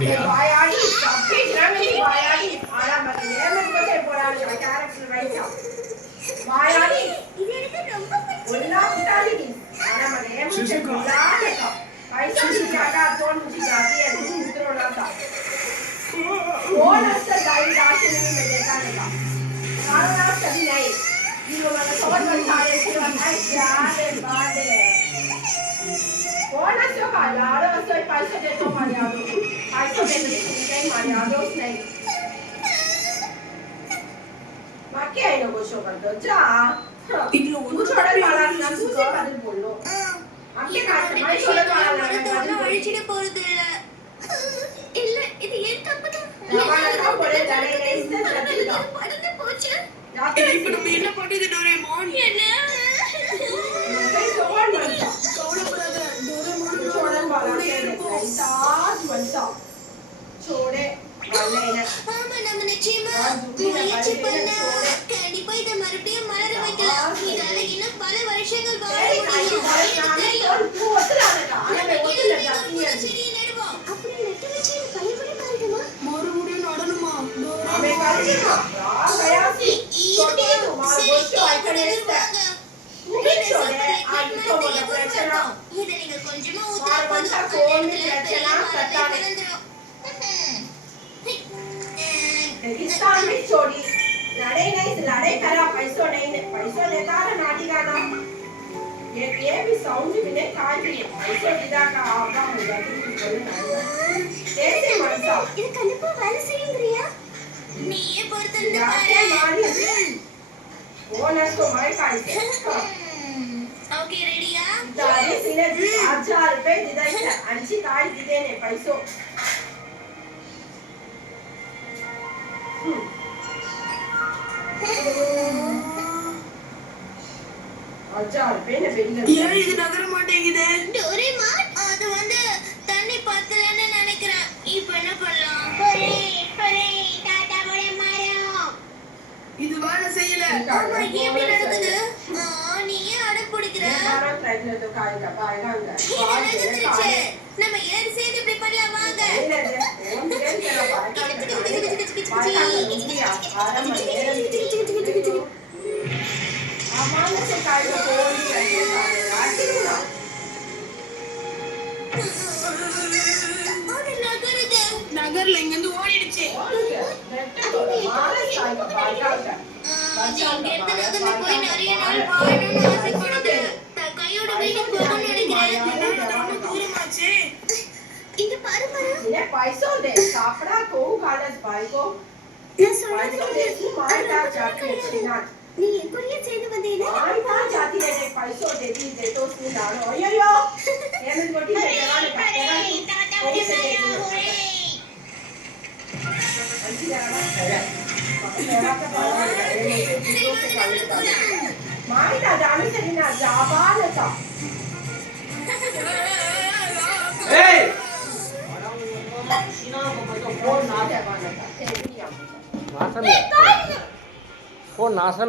அப்படியா வாயாடி அப்படிங்கறாங்க வாயாடி ஆனா மத்த ஏமத்துக்கே போறாங்க கேரக்டர் ரைட்டா வாயாடி இது எனக்கு ரொம்ப பிடிச்சது ஒண்ணா உட்டாடி ஆனா மத்த ஏமத்துக்கே போறாங்க पैसा की जागा तोड़ मुझे जाती है दूसरों ना था कौन ऐसा दाई दाश नहीं मैं देखा नहीं था कारण आप सभी नहीं ये लोग मैंने समझ में आए कि वो नहीं जाने बादे कौन ऐसा का यार ऐसा पैसा दे तो मारियादो पैसा दे तो नहीं मारियादो नहीं माके आई लोगों शो कर दो जा तू छोड़े वाला ना तू से बात बोलो आपके काट मैं छोड़े वाला ना நான் அழிச்சிட போறது இல்ல இது ஏன் தப்புதான் நான் போறே தரே இந்த சத்தியதா பறந்து போச்சு இப்போ நம்ம என்ன பண்றது டோரேமான் என்ன कई सोवन बनता கவலைப்படாத டோரேமான் छोड़न वाला साथ बनता छोड़े वाले ने ஆமா நம்ம நிச்சயமா முயற்சி பண்ணா கண்டிப்பா இத மறுபடியும் மலர வைக்கலாம் இதால இன்னும் பல வருஷங்கள் வாழ முடியும் तू ஒத்துறானடா ஆனா मैं ஒத்துறடா சரி நடுவோம் அப்படி நட்டு வச்சு பயப்பட மாட்டோமா மறுபடியும் நடணுமா हमें करना गया सी छोटे तुम्हारे बोल आइकन है நீ छोड़े आज तो बोला प्रचना இத நீங்க கொஞ்சமா और बंदा कौन प्रचना करता है रेगिस्तान में छोड़ी लड़ाई करा पैसों लेता है नाटी का नाम ये भी साउंड भी नहीं कहा कि पैसों दिदा का आगा होगा तो बोले नहीं कैसे मनसा இது கண்டிப்பா வேலை செய்யுங்கறியா நீயே பொறுத்து जाके मारी कौन है तो मैं कैसे ஓகே ரெடியா दादी सीने 8000 रुपए दिदा है अंची कार्ड दिदे ने पैसों 1000 रुपए ने बिल ஏன் இது நகர மாட்டேங்குதே டோரேமான் அது வந்து தண்ணி பத்தலன்னு நினைக்கிறேன் இப்போ என்ன பண்ணலாம் ஒரே டாடா போட மாறோம் இது வேலை செய்யல ஆமா எப்படி நடக்குது நீ ஏன் அடம் பிடிக்கிற हमारा ट्राई तो खाएगा पाएगा இது நடந்துருச்சு நம்ம எல்லாரும் சேர்ந்து இப்படி பண்ணலாம் வாங்க அது நகருது நகர்ல இங்க இருந்து ஓடிடுச்சு இங்க இருந்து நகர்ந்து போய் நிறைய நாள் வாழணும்னு ஆசைப்படுது நான் கையோட வீட்டுக்கு போகணும்னு நினைக்கிறேன் ரொம்ப தூரமாச்சு இங்க பாரு பாரு इन्हें पैसों दे कापड़ा को गालस भाई को நான் சொல்றது पैसों दे तू मारता जाती है छीना நீ என் கூடயே சேர்ந்து வந்தீனா मारता जाती है देख पैसों देती दे तो उसने डालो अयो ये मैं मोटी है जवान का अच्छी मारता जाने से ना जाबान था ஏய் फोन ना दे वाला था नासमी फोन नासमी